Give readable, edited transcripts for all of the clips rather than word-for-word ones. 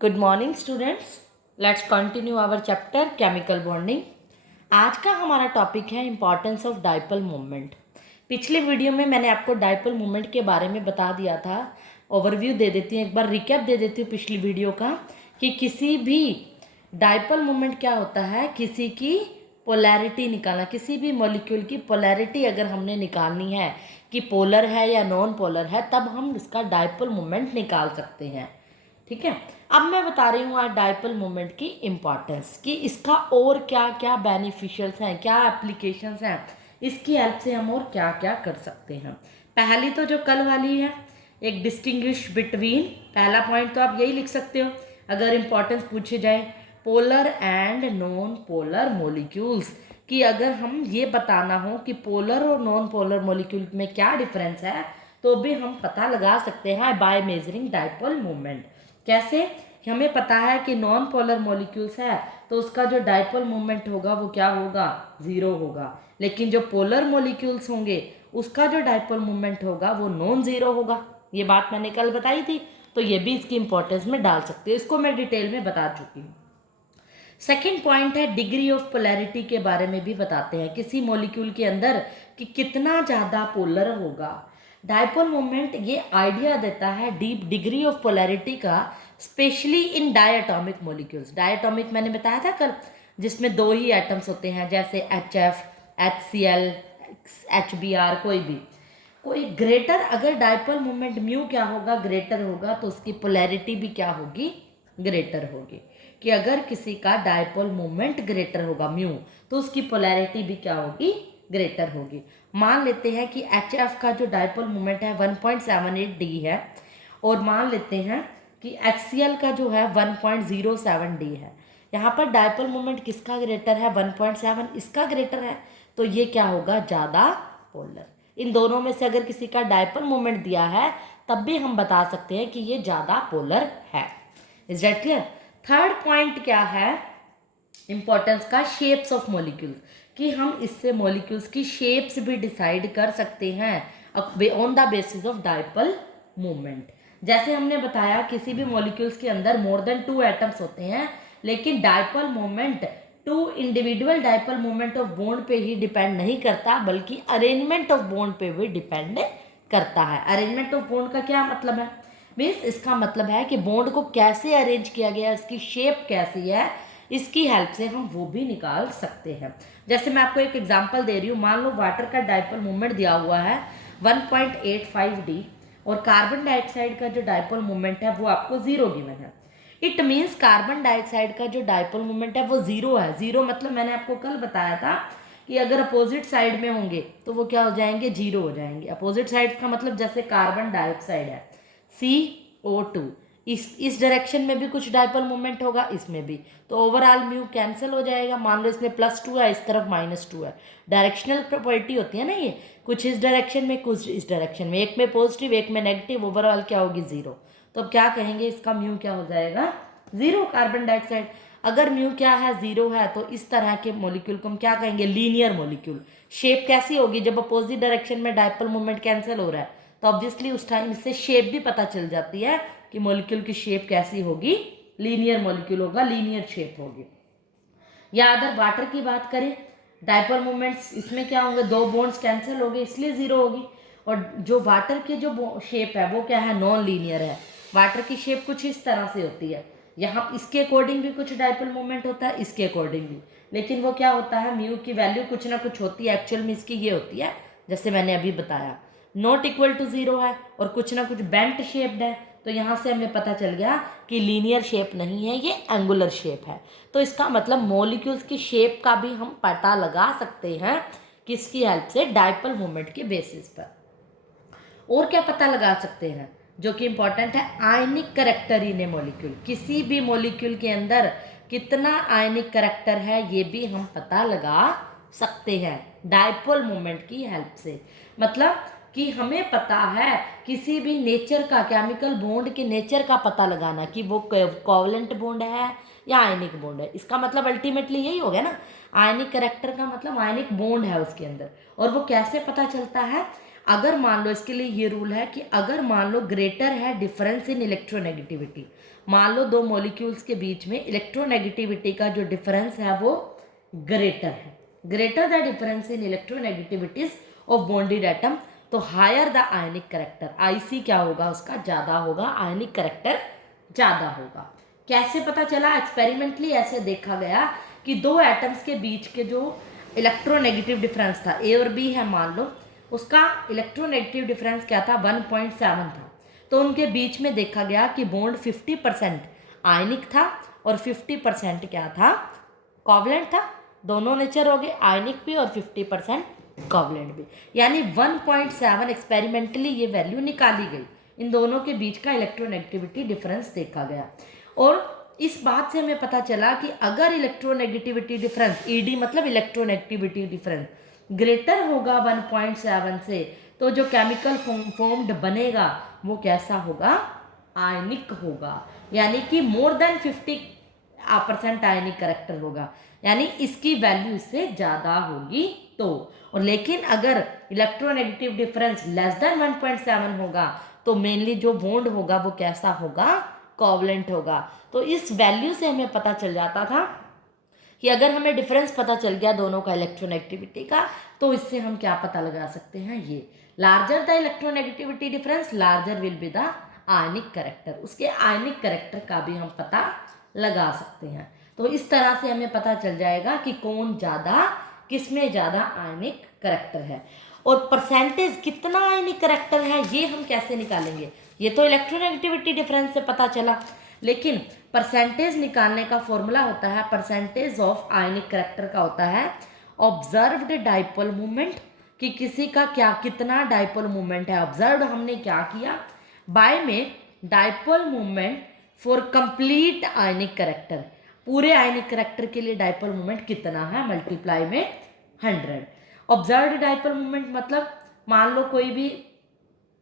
Good morning students, let's continue our chapter chemical bonding. आज का हमारा टॉपिक है इम्पॉर्टेंस ऑफ डाइपोल मोमेंट। पिछले वीडियो में मैंने आपको डाइपोल मोमेंट के बारे में बता दिया था। ओवरव्यू दे देती हूँ, एक बार रिकैप दे देती हूँ पिछली वीडियो का कि किसी भी डाइपोल मोमेंट क्या होता है, किसी की पोलैरिटी निकालना, किसी भी मॉलिक्यूल की पोलैरिटी अगर हमने निकालनी है कि पोलर है या नॉन पोलर है, तब हम इसका डाइपोल मोमेंट निकाल सकते हैं। ठीक है, अब मैं बता रही हूँ आज डाइपोल मोमेंट की इम्पॉर्टेंस कि इसका और क्या क्या बेनिफिशियल्स हैं, क्या एप्लीकेशंस हैं, इसकी हेल्प से हम और क्या क्या कर सकते हैं। पहली तो जो कल वाली है, एक डिस्टिंग्विश बिटवीन, पहला पॉइंट तो आप यही लिख सकते हो अगर इम्पॉर्टेंस पूछे जाए, polar and non polar molecules, कि अगर हम ये बताना हो कि पोलर और नॉन पोलर मोलिक्यूल में क्या डिफरेंस है तो भी हम पता लगा सकते हैं बाय मेजरिंग डाइपोल मोमेंट। कैसे? हमें पता है कि नॉन पोलर मॉलिक्यूल्स है तो उसका जो डाइपोल मोमेंट होगा वो क्या होगा, जीरो होगा, लेकिन जो पोलर मॉलिक्यूल्स होंगे उसका जो डाइपोल मोमेंट होगा वो नॉन जीरो होगा। ये बात मैंने कल बताई थी, तो ये भी इसकी इंपॉर्टेंस में डाल सकते हो, इसको मैं डिटेल में बता चुकी हूँ। सेकेंड पॉइंट है डिग्री ऑफ पोलैरिटी के बारे में भी बताते हैं, किसी मॉलिक्यूल के अंदर कि कितना ज़्यादा पोलर होगा। डाइपोल मोमेंट ये आइडिया देता है डीप डिग्री ऑफ पोलैरिटी का, specially in diatomic molecules. Diatomic मैंने बताया था कल, जिसमें दो ही एटम्स होते हैं, जैसे HF, HCl, HBr, कोई ग्रेटर, अगर डाइपोल मोमेंट म्यू क्या होगा, ग्रेटर होगा, तो उसकी पोलैरिटी भी क्या होगी, ग्रेटर होगी। कि अगर किसी का डाइपोल मोमेंट ग्रेटर होगा म्यू, तो उसकी पोलैरिटी भी क्या होगी, ग्रेटर होगी। मान लेते हैं कि HF का जो डाइपोल मोमेंट है 1.78 डी है, और मान लेते हैं कि HCl का जो है 1.07 डी है। यहाँ पर डाइपोल मोमेंट किसका ग्रेटर है, 1.7, इसका ग्रेटर है, तो ये क्या होगा, ज़्यादा पोलर। इन दोनों में से अगर किसी का डाइपोल मोमेंट दिया है तब भी हम बता सकते हैं कि ये ज़्यादा पोलर है। Is that clear? Third point क्या है इंपॉर्टेंस का, शेप्स ऑफ मॉलिक्यूल्स, कि हम इससे मॉलिक्यूल्स की शेप्स भी डिसाइड कर सकते हैं on the basis of dipole moment. जैसे हमने बताया किसी भी मॉलिक्यूल्स के अंदर मोर देन 2 एटम्स होते हैं, लेकिन dipole moment 2 individual dipole moment of bond पे ही डिपेंड नहीं करता, बल्कि अरेंजमेंट ऑफ बॉन्ड पे भी डिपेंड करता है। अरेंजमेंट ऑफ बॉन्ड का क्या मतलब है, मीन्स इसका मतलब है कि बॉन्ड को कैसे अरेंज किया गया, इसकी शेप कैसी है, इसकी हेल्प से हम वो भी निकाल सकते हैं। जैसे मैं आपको एक एग्जांपल दे रही हूँ, मान लो वाटर का डाइपोल मोमेंट दिया हुआ है 1.85 डी, और कार्बन डाइऑक्साइड का जो डाइपोल मोमेंट है वो आपको 0 गिवन है। इट मीन्स कार्बन डाइऑक्साइड का जो डाइपोल मोमेंट है वो 0 है। 0 मतलब मैंने आपको कल बताया था कि अगर अपोजिट साइड में होंगे तो वो क्या हो जाएंगे, 0 हो जाएंगे। अपोजिट साइड का मतलब जैसे कार्बन डाइऑक्साइड है CO2, इस डायरेक्शन में भी कुछ डाइपोल मोमेंट होगा, इसमें भी, तो ओवरऑल म्यू कैंसिल हो जाएगा। मान लो इसमें +2 है, इस तरफ -2 है। डायरेक्शनल प्रॉपर्टी होती है ना ये, कुछ इस डायरेक्शन में कुछ इस डायरेक्शन में, एक में पॉजिटिव एक में नेगेटिव, ओवरऑल क्या होगी, 0। तो अब क्या कहेंगे, इसका म्यू क्या हो जाएगा, 0। कार्बन डाइऑक्साइड अगर म्यू क्या है, 0 है, तो इस तरह के मॉलिक्यूल को हम क्या कहेंगे, लीनियर मॉलिक्यूल। शेप कैसी होगी, जब अपोजिट डायरेक्शन में डाइपोल मोमेंट कैंसिल हो रहा है तो ऑब्वियसली उस टाइम इससे शेप भी पता चल जाती है कि मॉलिक्यूल की शेप कैसी होगी, लीनियर मॉलिक्यूल होगा, लीनियर शेप होगी। या अगर वाटर की बात करें, डाइपोल मोमेंट्स इसमें क्या होंगे, 2 बॉन्ड्स कैंसिल हो गए इसलिए 0 होगी। और जो वाटर की जो शेप है वो क्या है, नॉन लीनियर है। वाटर की शेप कुछ इस तरह से होती है, यहाँ इसके अकॉर्डिंग भी कुछ डाइपोल मोमेंट होता है, इसके अकॉर्डिंग भी, लेकिन वो क्या होता है, म्यू की वैल्यू कुछ ना कुछ होती है, एक्चुअल में इसकी ये होती है जैसे मैंने अभी बताया, नॉट इक्वल टू 0 है और कुछ ना कुछ बेंट शेप्ड है। तो यहाँ से हमें पता चल गया कि लीनियर शेप नहीं है, ये एंगुलर शेप है। तो इसका मतलब मॉलिक्यूल्स की शेप का भी हम पता लगा सकते हैं किसकी हेल्प से, डाइपोल मोमेंट के बेसिस पर। और क्या पता लगा सकते हैं जो कि इंपॉर्टेंट है, आयनिक करेक्टर इन ए मॉलिक्यूल, किसी भी मॉलिक्यूल के अंदर कितना आयनिक करेक्टर है ये भी हम पता लगा सकते हैं डाइपोल मोमेंट की हेल्प से। मतलब कि हमें पता है किसी भी नेचर का, केमिकल बॉन्ड के नेचर का पता लगाना कि वो कोवलेंट बॉन्ड है या आयनिक बॉन्ड है। इसका मतलब अल्टीमेटली यही हो गया ना, आयनिक करेक्टर का मतलब आयनिक बॉन्ड है उसके अंदर। और वो कैसे पता चलता है, अगर मान लो, इसके लिए ये रूल है कि अगर मान लो ग्रेटर है डिफरेंस इन इलेक्ट्रोनेगेटिविटी, मान लो दो मॉलिक्यूल्स के बीच में इलेक्ट्रोनेगेटिविटी का जो डिफरेंस है वो ग्रेटर है, greater the difference in electronegativities of bonded atom, तो higher the ionic character, IC क्या होगा उसका ज़्यादा होगा, आयनिक करेक्टर ज़्यादा होगा। कैसे पता चला? एक्सपेरिमेंटली ऐसे देखा गया कि दो एटम्स के बीच के जो इलेक्ट्रोनेगेटिव डिफरेंस था, ए और बी है मान लो, उसका इलेक्ट्रोनेगेटिव डिफरेंस क्या था? 1.7 था। तो उनके बीच में देखा गया कि बॉन्ड 50% आयनिक था और 50% क्या था? कोवलेंट था। दोनों नेचर हो गए, आयनिक भी और 50% कोवलेंट भी, यानी 1.7 एक्सपेरिमेंटली ये वैल्यू निकाली गई। इन दोनों के बीच का इलेक्ट्रोनेगेटिविटी डिफरेंस देखा गया और इस बात से हमें पता चला कि अगर इलेक्ट्रोनेगेटिविटी डिफरेंस, ईडी मतलब इलेक्ट्रोनेगेटिविटी डिफरेंस, ग्रेटर होगा 1.7 से, तो जो केमिकल फॉर्म्ड बनेगा वो कैसा होगा? आयनिक होगा, यानी कि मोर देन 50% आयनिक करेक्टर होगा, यानी इसकी वैल्यू इससे ज़्यादा होगी तो। और लेकिन अगर इलेक्ट्रोनेगेटिव डिफरेंस लेस देन 1.7 होगा तो मेनली जो बॉन्ड होगा वो कैसा होगा? कोवलेंट होगा। तो इस वैल्यू से हमें पता चल जाता था कि अगर हमें डिफरेंस पता चल गया दोनों का इलेक्ट्रोनेगेटिविटी का, तो इससे हम क्या पता लगा सकते हैं? ये larger the electronegativity difference larger will be the ionic character, उसके आयनिक करेक्टर का भी हम पता लगा सकते हैं। तो इस तरह से हमें पता चल जाएगा कि कौन ज़्यादा, किसमें ज़्यादा आयनिक करेक्टर है। और परसेंटेज कितना आयनिक करेक्टर है ये हम कैसे निकालेंगे? ये तो इलेक्ट्रोनेगेटिविटी डिफरेंस से पता चला, लेकिन परसेंटेज निकालने का फॉर्मूला होता है, परसेंटेज ऑफ आयनिक करेक्टर का होता है ऑब्जर्व्ड डाइपोल मूवमेंट, कि किसी का क्या कितना डाइपोल मूवमेंट है। ऑब्जर्व हमने क्या किया? बाय में dipole movement for complete ionic character, पूरे आयनिक करेक्टर के लिए डाइपोल मूवमेंट कितना है, मल्टीप्लाई में 100। ऑब्जर्व्ड डाइपोल मूवमेंट मतलब मान लो कोई भी,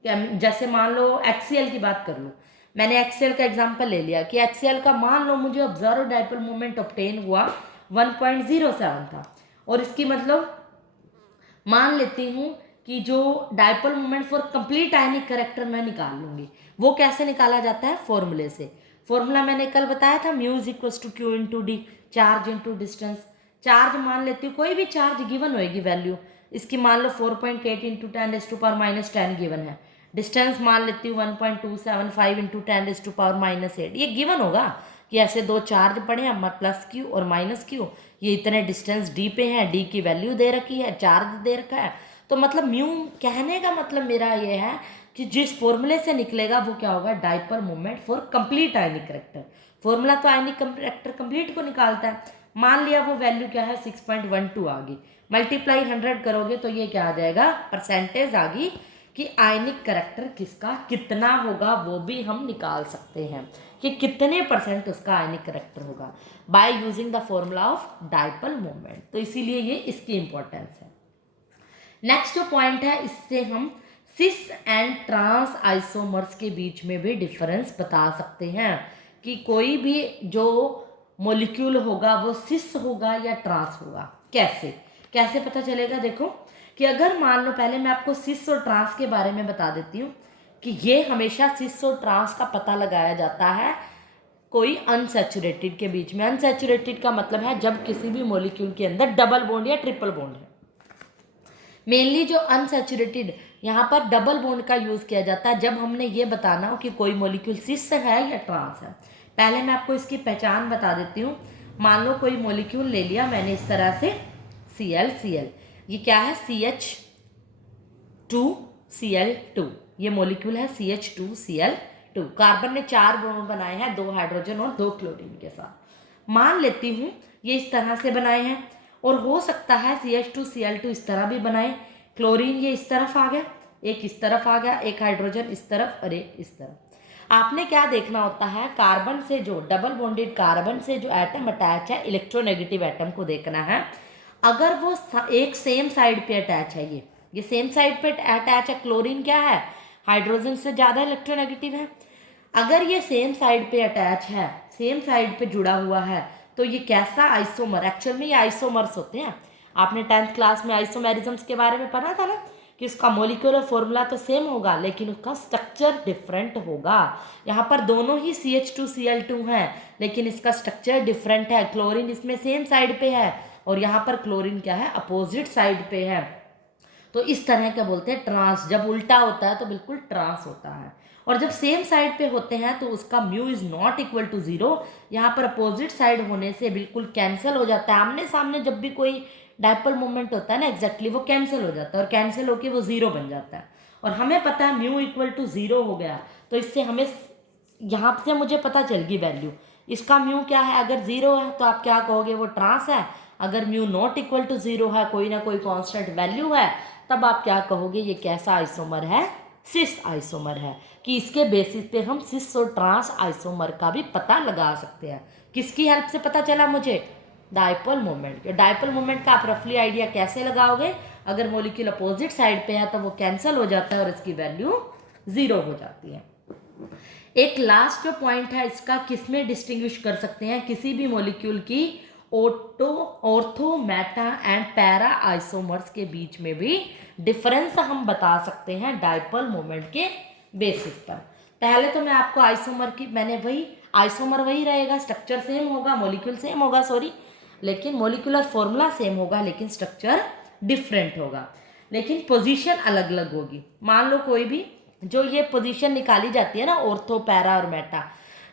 जैसे मान लो HCl की बात कर लो, मैंने HCl का एग्जांपल ले लिया कि HCl का मान लो मुझे ऑब्जर्व डाइपोल मूवमेंट ऑब्टेन हुआ 1.07 था, और इसकी मतलब मान लेती हूँ कि जो dipole movement for complete ionic character मैं निकाल लूँगी। वो कैसे निकाला जाता है? फॉर्मूले से। फॉर्मूला मैंने कल बताया था, mu is equal to q into d, charge into distance. Charge मान लेती हूँ, कोई भी चार्ज गिवन होएगी वैल्यू, इसकी मान लो 4.8 इंटू 10⁻⁻10 गिवन है। डिस्टेंस मान लेती हूँ 1.275 इंटू 10⁻⁻8, ये गिवन होगा कि ऐसे दो चार्ज पड़े हैं, प्लस क्यू और माइनस क्यू, ये इतने डिस्टेंस डी पे हैं, डी की वैल्यू दे रखी है, चार्ज दे रखा है। तो मतलब म्यू कहने का मतलब मेरा ये है कि जिस फॉर्मूले से निकलेगा वो क्या होगा? Dipole movement for complete ionic character. Formula तो आयनिक करेक्टर कंप्लीट को निकालता है। मान लिया वो वैल्यू क्या है? 6.12 आ गई, मल्टीप्लाई 100 करोगे तो ये क्या आ जाएगा? परसेंटेज आ गई कि आयनिक करेक्टर किसका कितना होगा, वो भी हम निकाल सकते हैं कि कितने % उसका आयनिक करेक्टर होगा by using the formula of dipole movement. तो इसीलिए ये इसकी इंपॉर्टेंस है। नेक्स्ट जो पॉइंट है, इससे हम सिस एंड ट्रांस आइसोमर्स के बीच में भी डिफरेंस बता सकते हैं कि कोई भी जो मॉलिक्यूल होगा वो सिस होगा या ट्रांस होगा। कैसे कैसे पता चलेगा? देखो कि अगर मान लो, पहले मैं आपको सिस और ट्रांस के बारे में बता देती हूँ कि ये हमेशा सिस और ट्रांस का पता लगाया जाता है कोई अनसैचुरेटेड के बीच में। अनसैचुरेटेड का मतलब है जब किसी भी मॉलिक्यूल के अंदर डबल बॉन्ड या ट्रिपल बॉन्ड है। मेनली जो अनसैचुरेटेड, यहाँ पर डबल बॉन्ड का यूज़ किया जाता है जब हमने ये बताना हो कि कोई मॉलिक्यूल सिस है या ट्रांस है। पहले मैं आपको इसकी पहचान बता देती हूँ। मान लो कोई मॉलिक्यूल ले लिया मैंने इस तरह से, Cl, ये क्या है? CH2Cl2, ये मॉलिक्यूल है CH2Cl2। कार्बन ने 4 बॉन्ड बनाए हैं, 2 हाइड्रोजन और 2 क्लोरीन के साथ। मान लेती हूँ ये इस तरह से बनाए हैं, और हो सकता है CH2Cl2 इस तरह भी बनाए। क्लोरीन ये इस तरफ आ गया, एक इस तरफ आ गया, एक हाइड्रोजन इस तरफ और एक इस तरफ। आपने क्या देखना होता है? कार्बन से जो डबल बॉन्डेड कार्बन से जो एटम अटैच है, इलेक्ट्रोनेगेटिव एटम को देखना है। अगर वो एक सेम साइड पे अटैच है, ये सेम साइड पे अटैच है, क्लोरीन क्या है? हाइड्रोजन से ज़्यादा इलेक्ट्रोनेगेटिव है। अगर ये सेम साइड पे अटैच है, सेम साइड पे जुड़ा हुआ है, तो ये कैसा आइसोमर? एक्चुअल में ये आइसोमर्स होते हैं। आपने 10th क्लास में आइसोमेरिज्म्स के बारे में पढ़ा था ना कि उसका मोलिकुलर फॉर्मूला तो सेम होगा लेकिन उसका स्ट्रक्चर डिफरेंट होगा। यहाँ पर दोनों ही CH2Cl2 हैं लेकिन इसका स्ट्रक्चर डिफरेंट है। क्लोरीन इसमें सेम साइड पे है और यहाँ पर क्लोरीन क्या है, अपोजिट साइड पे है। तो इस तरह का बोलते हैं ट्रांस। जब उल्टा होता है तो बिल्कुल ट्रांस होता है। और जब सेम साइड पे होते हैं तो उसका mu is not equal to zero. यहाँ पर अपोजिट साइड होने से बिल्कुल कैंसिल हो जाता है। आमने सामने जब भी कोई डायपोल मूवमेंट होता है ना, एग्जैक्टली वो कैंसिल हो जाता है और कैंसिल होकर वो जीरो बन जाता है। और हमें पता है म्यू इक्वल टू जीरो हो गया, तो इससे हमें यहाँ से मुझे पता चल गई वैल्यू। इसका म्यू क्या है, अगर जीरो है तो आप क्या कहोगे, वो ट्रांस है। अगर mu not equal to zero है, कोई ना कोई कांस्टेंट वैल्यू है, तब आप क्या कहोगे, ये कैसा आइसोमर है, सिस आइसोमर है। कि इसके बेसिस पे हम सिस और ट्रांस आइसोमर का भी पता लगा सकते हैं। किसकी हेल्प से पता चला मुझे, डायपोल मोमेंट के। डायपोल मोमेंट का आप रफली आइडिया कैसे लगाओगे, अगर मॉलिक्यूल अपोजिट साइड पे है तो वो कैंसिल हो जाता है और इसकी वैल्यू जीरो हो जाती है। एक लास्ट जो पॉइंट है इसका, किसमें डिस्टिंग्विश कर सकते हैं किसी भी मॉलिक्यूल की, ortho, Meta and para isomers के बीच में भी डिफरेंस हम बता सकते हैं डायपोल मोमेंट के बेसिस पर। पहले तो मैं आपको आइसोमर की, मैंने वही आइसोमर वही रहेगा, स्ट्रक्चर सेम होगा, मॉलिक्यूल सेम होगा, लेकिन मॉलिक्यूलर फॉर्मूला सेम होगा लेकिन स्ट्रक्चर डिफरेंट होगा, लेकिन पोजीशन अलग अलग होगी। मान लो कोई भी जो ये पोजीशन निकाली जाती है ना, ऑर्थो, पैरा और मेटा,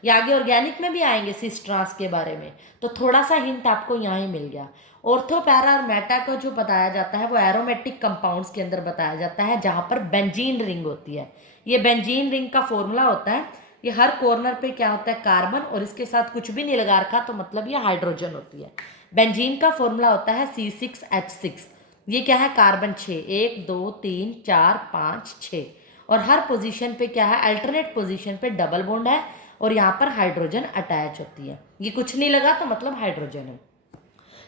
ये आगे ऑर्गेनिक में भी आएंगे सिस ट्रांस के बारे में, तो थोड़ा सा हिंट आपको यहाँ ही मिल गया। ऑर्थो, पैरा और मेटा को जो बताया जाता है वो एरोमेटिक कंपाउंड्स के अंदर बताया जाता है, जहाँ पर बेंजीन रिंग होती है। ये बेंजीन रिंग का फॉर्मूला होता है, ये हर कॉर्नर पे क्या होता है, कार्बन, और इसके साथ कुछ भी नहीं लगा रखा तो मतलब ये हाइड्रोजन होती है। बेंजीन का फॉर्मूला होता है C6H6। ये क्या है, कार्बन 6, 1 2 3 4 5 6, और हर पोजीशन पे क्या है, अल्टरनेट पोजीशन पे डबल बॉन्ड है और यहाँ पर हाइड्रोजन अटैच होती है। ये कुछ नहीं लगा तो मतलब हाइड्रोजन है।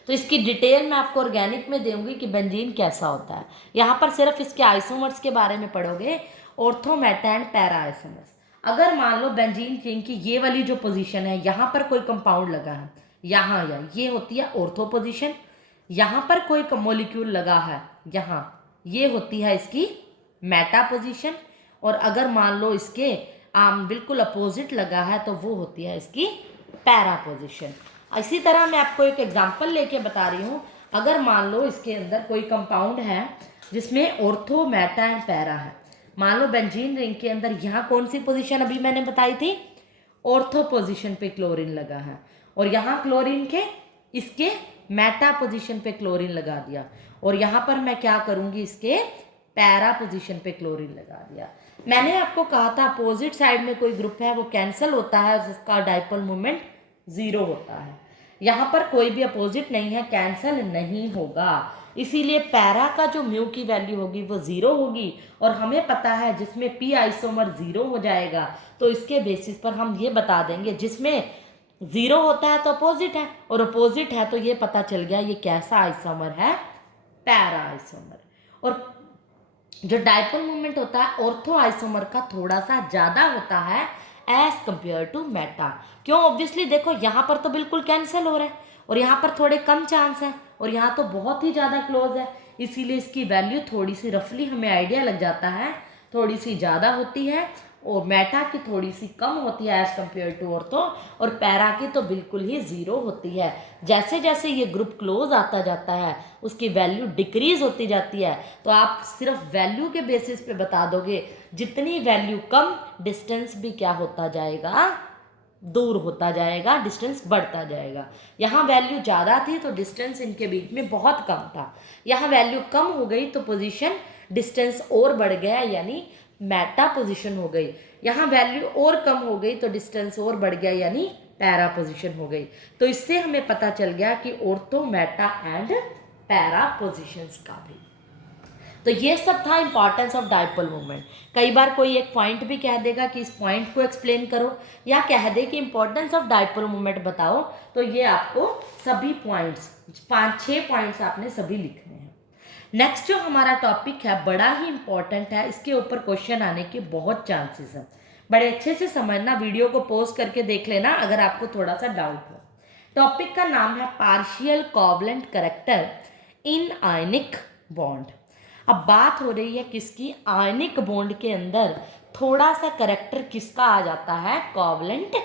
तो इसकी डिटेल मैं आपको ऑर्गेनिक में दूंगी कि बेंजीन कैसा होता है। यहाँ पर सिर्फ इसके आइसोमर्स के बारे में पढ़ोगे, ortho, Meta and para isomers. अगर मान लो बेंजीन रिंग की ये वाली जो पोजीशन है, यहाँ पर कोई कंपाउंड लगा है, यहाँ या ये होती है ऑर्थो पोजीशन, यहाँ पर कोई मॉलिक्यूल लगा है यहाँ, ये होती है इसकी मेटा पोजीशन, और अगर मान लो इसके बिल्कुल अपोजिट लगा है तो वो होती है इसकी पैरा पोजीशन। इसी तरह मैं आपको एक एग्जांपल लेके बता रही हूँ। अगर मान लो इसके अंदर कोई कंपाउंड है जिसमें ऑर्थो, मेटा एंड पैरा है, मान लो बेंजीन रिंग के अंदर यहाँ कौन सी पोजीशन अभी मैंने बताई थी, ऑर्थो पोजीशन पे क्लोरीन लगा है, और यहाँ क्लोरीन के इसके मेटा पोजीशन पे क्लोरीन लगा दिया, और यहाँ पर मैं क्या करूँगी, इसके पैरा पोजीशन पे क्लोरीन लगा दिया। मैंने आपको कहा था अपोजिट साइड में कोई ग्रुप है वो कैंसिल होता है, जिसका डायपोल मोमेंट जीरो होता है। यहाँ पर कोई भी अपोजिट नहीं है, कैंसिल नहीं होगा, इसीलिए पैरा का जो म्यू की वैल्यू होगी वो जीरो होगी। और हमें पता है जिसमें पी आइसोमर जीरो हो जाएगा तो इसके बेसिस पर हम ये बता देंगे, जिसमें जीरो होता है तो अपोजिट है, और अपोजिट है तो ये पता चल गया ये कैसा आइसोमर है, पैरा आइसोमर। और जो डायपोल मोमेंट होता है ऑर्थो आइसोमर का थोड़ा सा ज़्यादा होता है एज कंपेयर टू मेटा। क्यों, ऑब्वियसली देखो यहाँ पर तो बिल्कुल कैंसिल हो रहा है और यहाँ पर थोड़े कम चांस है, और यहाँ तो बहुत ही ज़्यादा क्लोज है, इसीलिए इसकी वैल्यू थोड़ी सी रफली हमें आइडिया लग जाता है, थोड़ी सी ज़्यादा होती है, और मेटा की थोड़ी सी कम होती है एज कंपेयर टू ऑर्थो, और पैरा की तो बिल्कुल ही ज़ीरो होती है। जैसे जैसे ये ग्रुप क्लोज आता जाता है उसकी वैल्यू डिक्रीज होती जाती है। तो आप सिर्फ वैल्यू के बेसिस पे बता दोगे, जितनी वैल्यू कम डिस्टेंस भी क्या होता जाएगा, दूर होता जाएगा, डिस्टेंस बढ़ता जाएगा। यहाँ वैल्यू ज़्यादा थी तो डिस्टेंस इनके बीच में बहुत कम था, यहाँ वैल्यू कम हो गई तो पोजीशन डिस्टेंस और बढ़ गया, यानी मेटा पोजीशन हो गई। यहाँ वैल्यू और कम हो गई तो डिस्टेंस और बढ़ गया, यानी पैरा पोजीशन हो गई। तो इससे हमें पता चल गया कि ortho, Meta and para positions का भी। तो ये सब था इंपॉर्टेंस ऑफ डायपोल मोमेंट। कई बार कोई एक पॉइंट भी कह देगा कि इस पॉइंट को एक्सप्लेन करो, या कह दे कि इंपॉर्टेंस ऑफ डायपोल मोमेंट बताओ, तो ये आपको सभी पॉइंट्स 5-6 पॉइंट्स आपने सभी लिखने हैं। नेक्स्ट जो हमारा टॉपिक है बड़ा ही इंपॉर्टेंट है, इसके ऊपर क्वेश्चन आने के बहुत चांसेस हैं। बड़े अच्छे से समझना, वीडियो को पॉज करके देख लेना अगर आपको थोड़ा सा डाउट हो। टॉपिक का नाम है partial covalent character in ionic bond. अब बात हो रही है किसकी, आयनिक बॉन्ड के अंदर थोड़ा सा करैक्टर किसका आ जाता है, कोवलेंट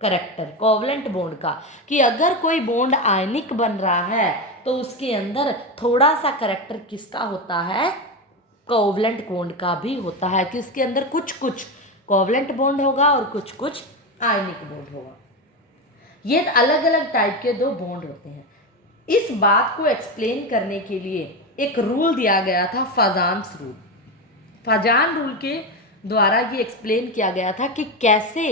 करैक्टर, कोवलेंट बॉन्ड का, कि अगर कोई बॉन्ड आयनिक बन रहा है तो उसके अंदर थोड़ा सा करैक्टर किसका होता है, कोवलेंट बॉन्ड का भी होता है, कि उसके अंदर कुछ कुछ कोवलेंट बॉन्ड होगा और कुछ कुछ आयनिक बॉन्ड होगा। ये अलग अलग टाइप के दो बॉन्ड होते हैं। इस बात को एक्सप्लेन करने के लिए एक रूल दिया गया था, फाजान्स रूल। फाजान रूल के द्वारा ये एक्सप्लेन किया गया था कि कैसे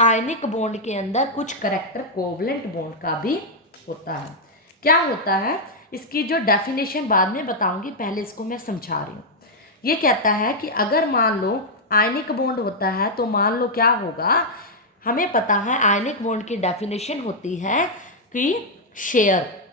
आयनिक बॉन्ड के अंदर कुछ करैक्टर कोवलेंट बॉन्ड का भी होता है। क्या होता है इसकी जो डेफिनेशन बाद में बताऊंगी, पहले इसको मैं समझा रही हूँ। ये कहता है कि अगर मान लो आयनिक बॉन्ड होता है तो मान लो क्या होगा, हमें पता है आयनिक बॉन्ड की डेफिनेशन होती है कि शेयर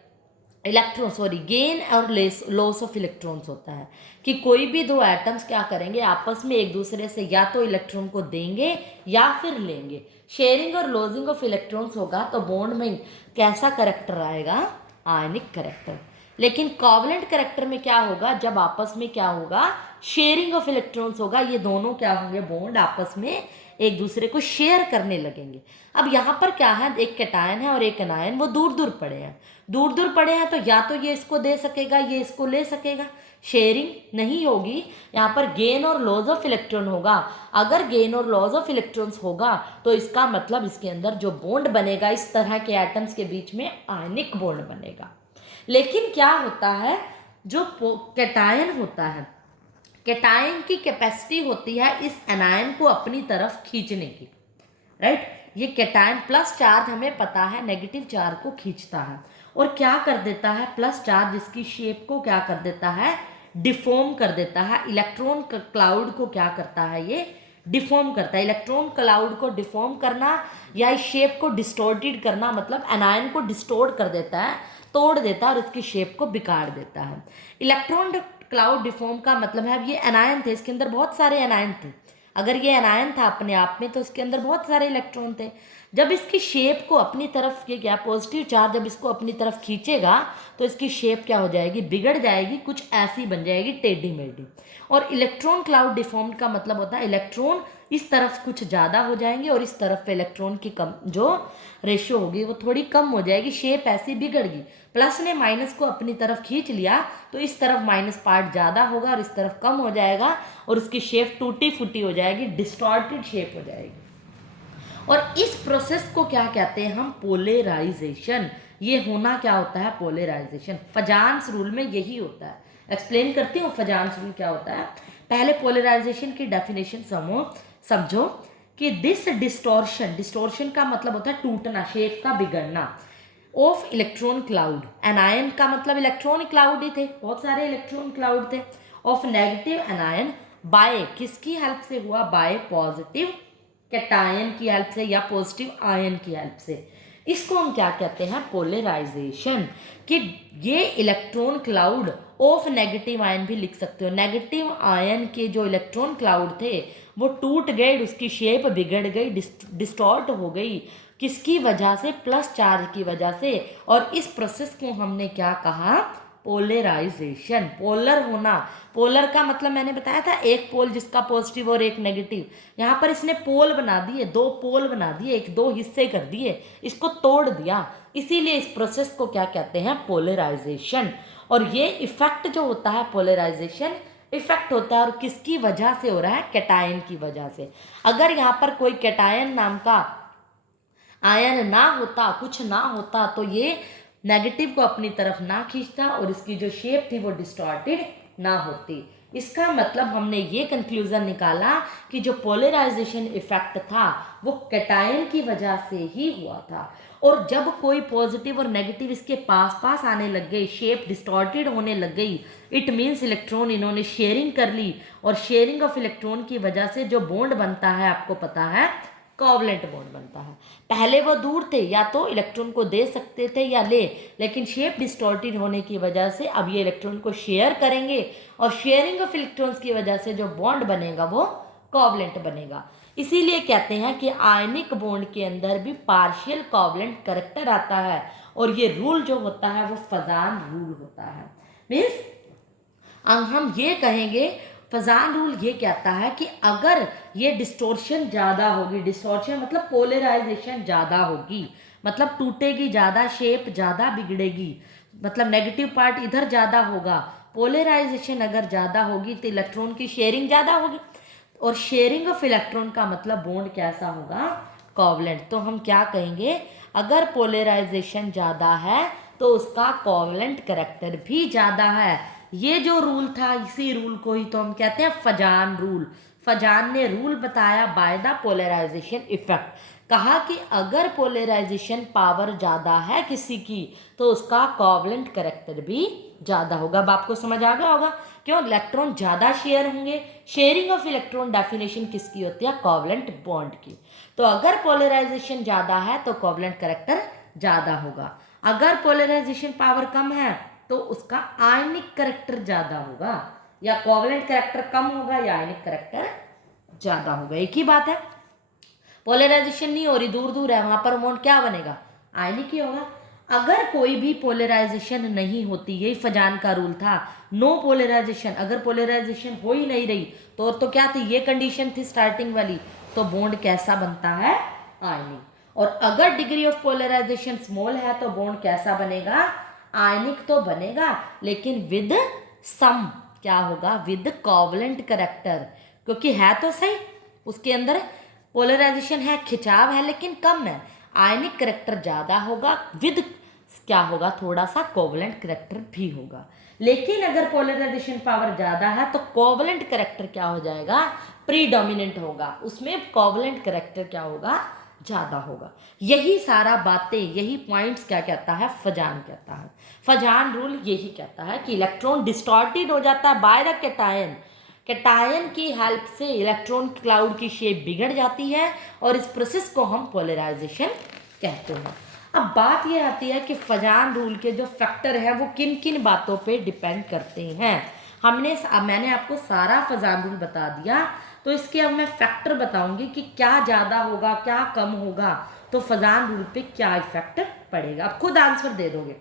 इलेक्ट्रॉन गेन और लॉस ऑफ इलेक्ट्रॉन्स होता है, कि कोई भी दो एटम्स क्या करेंगे, आपस में एक दूसरे से या तो इलेक्ट्रॉन को देंगे या फिर लेंगे। शेयरिंग और लॉसिंग ऑफ इलेक्ट्रॉन्स होगा तो बॉन्ड में कैसा करेक्टर आएगा, आयनिक करेक्टर। लेकिन कोवलेंट करेक्टर में क्या होगा, जब आपस में क्या होगा, शेयरिंग ऑफ इलेक्ट्रॉन्स होगा, ये दोनों क्या होंगे, बॉन्ड आपस में एक दूसरे को शेयर करने लगेंगे। अब यहाँ पर क्या है, एक कैटायन है और एक एनायन, वो दूर दूर पड़े हैं, दूर दूर पड़े हैं तो या तो ये इसको दे सकेगा, ये इसको ले सकेगा, शेयरिंग नहीं होगी। यहाँ पर गेन और लॉस ऑफ इलेक्ट्रॉन होगा। अगर गेन और लॉस ऑफ इलेक्ट्रॉन्स होगा तो इसका मतलब इसके अंदर जो बॉन्ड बनेगा, इस तरह के एटम्स के बीच में आयनिक बॉन्ड बनेगा। लेकिन क्या होता है, जो कैटायन होता है, कैटायन की कैपेसिटी होती है इस एनायन को अपनी तरफ खींचने की, राइट। ये कैटायन प्लस चार्ज हमें पता है नेगेटिव चार्ज को खींचता है और क्या कर देता है, प्लस चार्ज इसकी शेप को क्या कर देता है, डिफॉर्म कर देता है। इलेक्ट्रॉन क्लाउड को क्या करता है, ये डिफॉर्म करता है। इलेक्ट्रॉन क्लाउड को डिफॉर्म करना या इस शेप को डिस्टॉर्टेड करना, मतलब एनायन को डिस्टोर्ट कर देता है, तोड़ देता है और इसकी शेप को बिगाड़ देता है। इलेक्ट्रॉन क्लाउड डिफॉर्म का मतलब है, अब ये एनायन थे, इसके अंदर बहुत सारे एनायन थे। अगर ये एनायन था अपने आप में तो इसके अंदर बहुत सारे इलेक्ट्रॉन थे। जब इसकी शेप को अपनी तरफ, ये क्या पॉजिटिव चार्ज जब इसको अपनी तरफ खींचेगा तो इसकी शेप क्या हो जाएगी, बिगड़ जाएगी, कुछ ऐसी बन जाएगी टेढ़ी मेढ़ी। और इलेक्ट्रॉन क्लाउड डिफॉर्म का मतलब होता है इलेक्ट्रॉन इस तरफ कुछ ज़्यादा हो जाएंगे और इस तरफ इलेक्ट्रॉन की कम जो रेशियो होगी वो थोड़ी कम हो जाएगी, शेप ऐसी बिगड़ गई। प्लस ने माइनस को अपनी तरफ खींच लिया तो इस तरफ माइनस पार्ट ज़्यादा होगा और इस तरफ कम हो जाएगा और उसकी शेप टूटी फूटी हो जाएगी, डिस्टॉर्टेड शेप हो जाएगी। और इस प्रोसेस को क्या कहते हैं हम, पोलराइजेशन। ये होना क्या होता है, पोलराइजेशन। फजान्स रूल में यही होता है। एक्सप्लेन करती हूँ फजान्स रूल क्या होता है। पहले पोलराइजेशन की डेफिनेशन समझो कि दिस डिस्टॉर्शन, डिस्टॉर्शन का मतलब होता है टूटना, शेप का बिगड़ना, ऑफ इलेक्ट्रॉन क्लाउड, एनायन का मतलब इलेक्ट्रॉन क्लाउड ही थे, बहुत सारे इलेक्ट्रॉन क्लाउड थे, ऑफ नेगेटिव एनायन बाय, किसकी हेल्प से हुआ, बाय पॉजिटिव कैटायन की हेल्प से या पॉजिटिव आयन की हेल्प से। इसको हम क्या कहते हैं, पोलराइजेशन। कि ये electron cloud of negative ion भी लिख सकते हो, नेगेटिव आयन के जो इलेक्ट्रॉन क्लाउड थे वो टूट गए, उसकी शेप बिगड़ गई, डिस्टॉर्ट हो गई, किसकी वजह से, प्लस चार्ज की वजह से। और इस प्रोसेस को हमने क्या कहा, पोलराइजेशन। पोलर होना, पोलर का मतलब मैंने बताया था एक पोल जिसका पॉजिटिव और एक नेगेटिव। यहाँ पर इसने पोल बना दिए, दो पोल बना दिए, एक दो हिस्से कर दिए, इसको तोड़ दिया, इसीलिए इस प्रोसेस को क्या कहते हैं, पोलराइजेशन। और ये इफेक्ट जो होता है, पोलराइजेशन इफेक्ट होता है और किसकी वजह से हो रहा है, कैटायन की वजह से। अगर यहाँ पर कोई कैटायन नाम का आयन ना होता, कुछ ना होता, तो ये नेगेटिव को अपनी तरफ ना खींचता और इसकी जो शेप थी वो डिस्टॉर्टेड ना होती। इसका मतलब हमने ये कंक्लूजन निकाला कि जो पोलराइजेशन इफेक्ट था वो कैटायन की वजह से ही हुआ था। और जब कोई पॉजिटिव और नेगेटिव इसके पास पास आने लग गई, शेप डिस्टॉर्टेड होने लग गई, इट मीन्स इलेक्ट्रॉन इन्होंने शेयरिंग कर ली और शेयरिंग ऑफ इलेक्ट्रॉन की वजह से जो बॉन्ड बनता है, आपको पता है, कोवलेंट बॉन्ड बनता है। पहले वो दूर थे, या तो इलेक्ट्रॉन को दे सकते थे या ले, लेकिन शेप डिस्टॉर्टेड होने की वजह से अब ये इलेक्ट्रॉन को शेयर करेंगे और शेयरिंग ऑफ इलेक्ट्रॉन्स की वजह से जो बॉन्ड बनेगा वो कोवलेंट बनेगा। इसीलिए कहते हैं कि आयनिक बॉन्ड के अंदर भी पार्शियल कोवलेंट करैक्टर आता है और ये रूल जो होता है वो फजान रूल होता है। मीन्स हम ये कहेंगे, फजान रूल ये कहता है कि अगर ये डिस्टोर्शन ज़्यादा होगी, डिस्टोर्शन मतलब पोलराइजेशन ज़्यादा होगी, मतलब टूटेगी ज़्यादा, शेप ज़्यादा बिगड़ेगी, मतलब नेगेटिव पार्ट इधर ज़्यादा होगा, पोलराइजेशन अगर ज़्यादा होगी तो इलेक्ट्रॉन की शेयरिंग ज़्यादा होगी, और शेयरिंग ऑफ इलेक्ट्रॉन का मतलब बॉन्ड कैसा होगा, कोवलेंट। तो हम क्या कहेंगे, अगर पोलराइजेशन ज़्यादा है तो उसका कोवलेंट करैक्टर भी ज़्यादा है। ये जो रूल था, इसी रूल को ही तो हम कहते हैं फजान रूल। फजान ने रूल बताया बाय द पोलराइजेशन इफेक्ट। कहा कि अगर पोलराइजेशन पावर ज़्यादा है किसी की तो उसका कोवलेंट करैक्टर भी ज़्यादा होगा। अब आपको समझ आ गया होगा क्यों, इलेक्ट्रॉन ज़्यादा शेयर होंगे। शेयरिंग ऑफ इलेक्ट्रॉन डेफिनेशन किसकी होती है, कोवलेंट बॉन्ड की। तो अगर पोलराइजेशन ज़्यादा है तो कोवलेंट करैक्टर ज़्यादा होगा। अगर पोलराइजेशन पावर कम है तो उसका आयनिक करैक्टर ज़्यादा होगा, या कोवलेंट करैक्टर कम होगा या आयनिक करैक्टर ज़्यादा होगा, एक ही बात है। पोलराइजेशन नहीं हो रही, दूर दूर है, वहाँ पर बॉन्ड क्या बनेगा, आयनिक ही होगा। अगर कोई भी पोलराइजेशन नहीं होती, यही फजान का रूल था, नो पोलराइजेशन, अगर पोलराइजेशन हो ही नहीं रही तो क्या थी, ये कंडीशन थी स्टार्टिंग वाली, तो बॉन्ड कैसा बनता है, आयनिक। और अगर डिग्री ऑफ पोलराइजेशन स्मॉल है तो बॉन्ड कैसा बनेगा, आयनिक तो बनेगा, लेकिन विद सम क्या होगा, विद कोवलेंट करैक्टर, क्योंकि है तो सही, उसके अंदर पोलराइजेशन है, खिंचाव है, लेकिन कम है, आयनिक करैक्टर ज़्यादा होगा, विद क्या होगा, थोड़ा सा कोवलेंट करैक्टर भी होगा। लेकिन अगर पोलराइजेशन पावर ज़्यादा है तो कोवलेंट करैक्टर क्या हो जाएगा, प्रीडोमिनेंट होगा, उसमें कोवलेंट करैक्टर क्या होगा, ज़्यादा होगा। यही सारा बातें, यही पॉइंट्स क्या कहता है, फजान कहता है। फजान रूल यही कहता है कि इलेक्ट्रॉन डिस्टॉर्टेड हो जाता है बाय द कैटायन, कैटायन की हेल्प से इलेक्ट्रॉन क्लाउड की शेप बिगड़ जाती है, और इस प्रोसेस को हम पोलराइजेशन कहते हैं। अब बात यह आती है कि फजान रूल के जो फैक्टर है वो किन किन बातों पे डिपेंड करते हैं। मैंने आपको सारा फजान रूल बता दिया, तो इसके अब मैं फैक्टर बताऊंगी कि क्या ज़्यादा होगा, क्या कम होगा, तो फजान रूल पे क्या इफेक्ट पड़ेगा। आप खुद आंसर दे दोगे।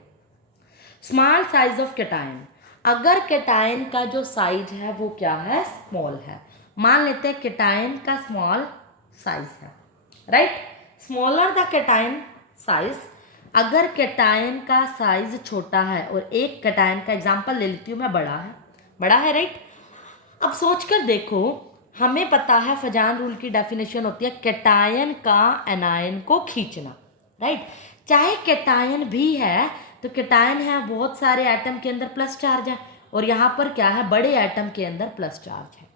स्मॉल साइज ऑफ कैटायन, अगर कैटायन का जो साइज है वो क्या है, स्मॉल है, मान लेते हैं कैटायन का स्मॉल साइज है, right, smaller the cation size. अगर कैटायन का साइज छोटा है, और एक कैटायन का एग्जांपल ले लेती हूँ मैं, बड़ा है, राइट। अब सोच कर देखो, हमें पता है फजान रूल की डेफिनेशन होती है कैटायन का एनायन को खींचना, राइट। चाहे कैटायन भी है तो कैटायन है, बहुत सारे एटम के अंदर प्लस चार्ज है, और यहाँ पर क्या है, बड़े एटम के अंदर प्लस चार्ज है,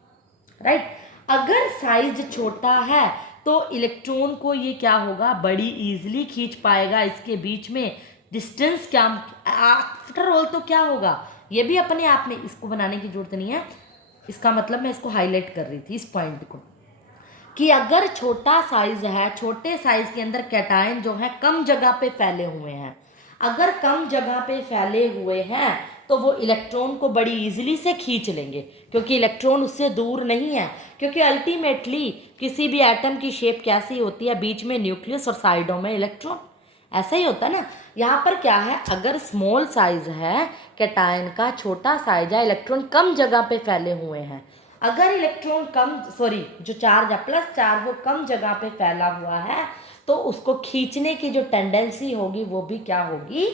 राइट। अगर साइज छोटा है तो इलेक्ट्रॉन को ये क्या होगा, बड़ी इजीली खींच पाएगा, इसके बीच में डिस्टेंस क्या, आफ्टर ऑल तो क्या होगा, ये भी अपने आप में, इसको बनाने की जरूरत नहीं है, इसका मतलब मैं इसको हाईलाइट कर रही थी इस पॉइंट को, कि अगर छोटा साइज है, छोटे साइज के अंदर कैटायन जो है कम जगह पे फैले हुए हैं, अगर कम जगह पे फैले हुए हैं तो वो इलेक्ट्रॉन को बड़ी इजीली से खींच लेंगे, क्योंकि इलेक्ट्रॉन उससे दूर नहीं है। क्योंकि अल्टीमेटली किसी भी एटम की शेप कैसी होती है, बीच में न्यूक्लियस और साइडों में इलेक्ट्रॉन, ऐसा ही होता है ना। यहाँ पर क्या है, अगर स्मॉल साइज है कैटायन का, छोटा साइज है, इलेक्ट्रॉन कम जगह पे फैले हुए हैं, अगर इलेक्ट्रॉन जो चार्ज है प्लस चार्ज वो कम जगह पे फैला हुआ है, तो उसको खींचने की जो टेंडेंसी होगी वो भी क्या होगी,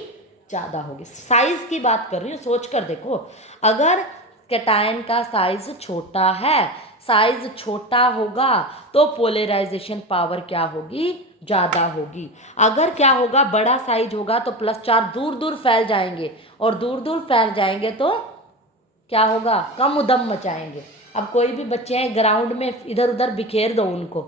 ज़्यादा होगी। साइज की बात कर रही हूँ, सोच कर देखो, अगर कैटायन का साइज छोटा है, साइज छोटा होगा तो पोलराइजेशन पावर क्या होगी, ज़्यादा होगी। अगर क्या होगा, बड़ा साइज होगा तो प्लस चार्ज दूर दूर फैल जाएंगे, और दूर दूर फैल जाएंगे तो क्या होगा, कम उधम मचाएंगे। अब कोई भी बच्चे हैं ग्राउंड में, इधर उधर बिखेर दो उनको,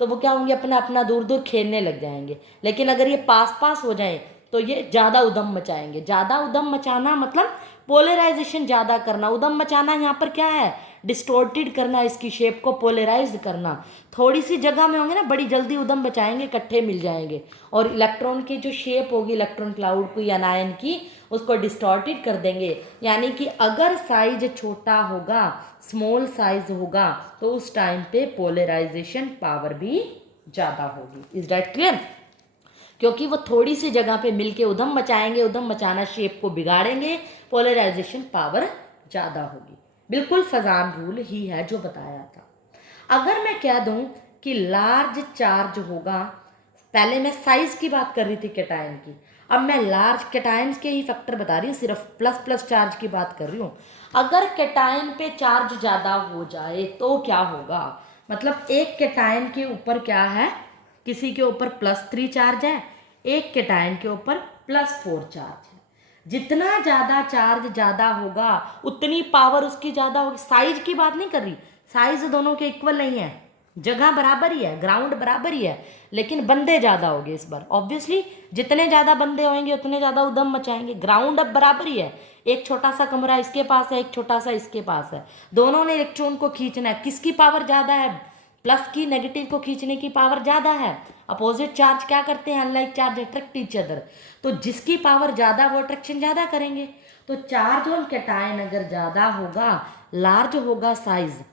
तो वो क्या होंगे, अपना अपना दूर दूर खेलने लग जाएंगे। लेकिन अगर ये पास पास हो जाए तो ये ज़्यादा उधम मचाएंगे। ज़्यादा उधम मचाना मतलब पोलराइजेशन ज़्यादा करना, उधम मचाना यहाँ पर क्या है, डिस्टोर्टेड करना, इसकी शेप को पोलराइज करना। थोड़ी सी जगह में होंगे ना, बड़ी जल्दी उधम बचाएंगे, इकट्ठे मिल जाएंगे, और इलेक्ट्रॉन की जो शेप होगी इलेक्ट्रॉन क्लाउड की या आयन की, उसको डिस्टॉर्टेड कर देंगे। यानी कि अगर साइज छोटा होगा, स्मॉल साइज होगा, तो उस टाइम पे पोलराइजेशन पावर भी ज़्यादा होगी। Is that clear? क्योंकि वो थोड़ी सी जगह पे मिलके उधम मचाएंगे, उधम मचाना शेप को बिगाड़ेंगे, पोलराइजेशन पावर ज़्यादा होगी। बिल्कुल फजान रूल ही है जो बताया था। अगर मैं कह दूं कि लार्ज चार्ज होगा, पहले मैं साइज की बात कर रही थी कैटायन की, अब मैं लार्ज कैटायंस के ही फैक्टर बता रही हूँ, सिर्फ प्लस प्लस चार्ज की बात कर रही हूँ। अगर कैटायन पे चार्ज ज़्यादा हो जाए तो क्या होगा, मतलब एक कैटायन के ऊपर क्या है, किसी के ऊपर +3 चार्ज है, एक कैटायन के ऊपर +4 चार्ज है। जितना ज़्यादा चार्ज ज़्यादा होगा उतनी पावर उसकी ज़्यादा होगी। साइज की बात नहीं कर रही, साइज दोनों के इक्वल नहीं है, जगह बराबर ही है, ग्राउंड बराबर ही है, लेकिन बंदे ज़्यादा होंगे इस बार। ऑब्वियसली जितने ज़्यादा बंदे होंगे उतने ज़्यादा उधम मचाएंगे। ग्राउंड अब बराबर ही है, एक छोटा सा कमरा इसके पास है, एक छोटा सा इसके पास है, दोनों ने इलेक्ट्रॉन को खींचना है। किसकी पावर ज़्यादा है, प्लस की नेगेटिव को खींचने की पावर ज़्यादा है। अपोजिट चार्ज क्या करते हैं, unlike charge attract each other, तो जिसकी पावर ज़्यादा वो अट्रैक्शन ज़्यादा करेंगे। तो चार्ज ऑन कैटायन अगर ज़्यादा होगा, लार्ज होगा साइज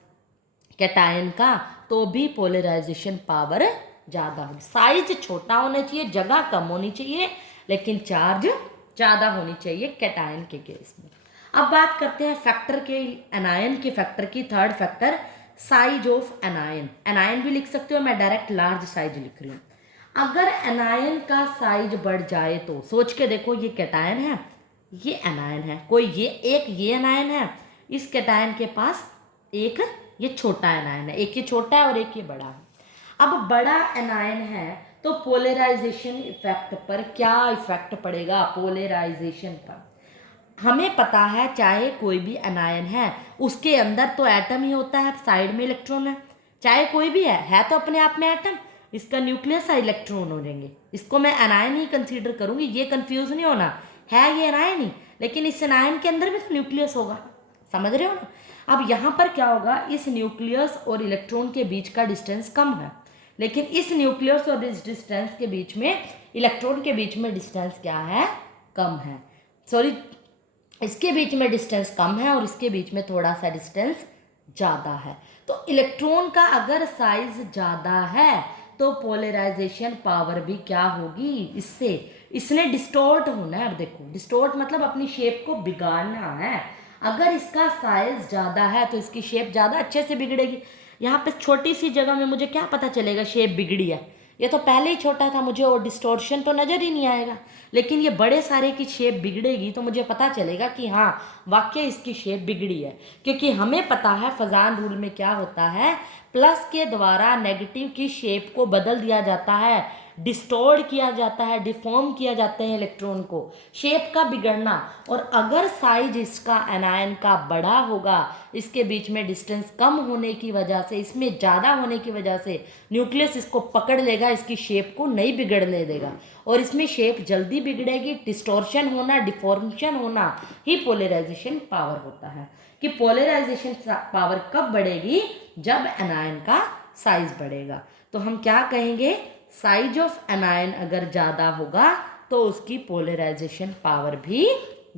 कैटायन का, तो भी पोलराइजेशन पावर ज़्यादा होगी। साइज छोटा होना चाहिए, जगह कम होनी चाहिए, लेकिन चार्ज ज़्यादा होनी चाहिए कैटायन के केस में। अब बात करते हैं फैक्टर के, एनायन के फैक्टर की। Third factor size of anion, anion भी लिख सकते हो, मैं डायरेक्ट लार्ज साइज लिख रही हूँ। अगर एनायन का साइज बढ़ जाए तो सोच के देखो, ये कैटायन है, ये एनायन है, कोई ये एनायन है, इस कैटायन के पास एक ये छोटा एनायन है, एक ये छोटा है और एक ये बड़ा है। अब बड़ा एनायन है तो पोलराइजेशन इफेक्ट पर क्या इफेक्ट पड़ेगा, पोलराइजेशन पर हमें पता है, चाहे कोई भी एनायन है उसके अंदर तो एटम ही होता है, साइड में इलेक्ट्रॉन है। चाहे कोई भी है तो अपने आप में एटम, इसका न्यूक्लियस है, इलेक्ट्रॉन हो जाएंगे, इसको मैं एनायन ही कंसीडर करूंगी। ये कंफ्यूज नहीं होना, है ये एनायन ही, लेकिन इस एनायन के अंदर भी तो न्यूक्लियस होगा, समझ रहे हो ना। अब यहाँ पर क्या होगा, इस न्यूक्लियस और इलेक्ट्रॉन के बीच का डिस्टेंस कम है, लेकिन इस न्यूक्लियस और इस डिस्टेंस के बीच में, इलेक्ट्रॉन के बीच में डिस्टेंस क्या है, कम है। सॉरी, इसके बीच में डिस्टेंस कम है और इसके बीच में थोड़ा सा डिस्टेंस ज़्यादा है। तो इलेक्ट्रॉन का अगर साइज ज़्यादा है तो पोलराइजेशन पावर भी क्या होगी, इससे इसने डिस्टॉर्ट होना है। अब देखो, डिस्टॉर्ट मतलब अपनी शेप को बिगाड़ना है। अगर इसका साइज ज़्यादा है तो इसकी शेप ज़्यादा अच्छे से बिगड़ेगी। यहाँ पे छोटी सी जगह में मुझे क्या पता चलेगा शेप बिगड़ी है, ये तो पहले ही छोटा था, मुझे और डिस्टॉर्शन तो नज़र ही नहीं आएगा। लेकिन ये बड़े सारे की शेप बिगड़ेगी तो मुझे पता चलेगा कि हाँ वाकई इसकी शेप बिगड़ी है, क्योंकि हमें पता है फजान रूल में क्या होता है, प्लस के द्वारा नेगेटिव की शेप को बदल दिया जाता है, डिस्टॉर्ट किया जाता है, डिफॉर्म किया जाते हैं इलेक्ट्रॉन को, शेप का बिगड़ना। और अगर साइज इसका एनायन का बड़ा होगा, इसके बीच में डिस्टेंस कम होने की वजह से, इसमें ज़्यादा होने की वजह से न्यूक्लियस इसको पकड़ लेगा, इसकी शेप को नहीं बिगड़ने देगा और इसमें शेप जल्दी बिगड़ेगी। डिस्टॉर्शन होना, डिफॉर्मेशन होना ही पोलराइजेशन पावर होता है। कि पोलराइजेशन पावर कब बढ़ेगी, जब एनायन का साइज बढ़ेगा। तो हम क्या कहेंगे, साइज ऑफ एनायन अगर ज़्यादा होगा तो उसकी पोलराइजेशन पावर भी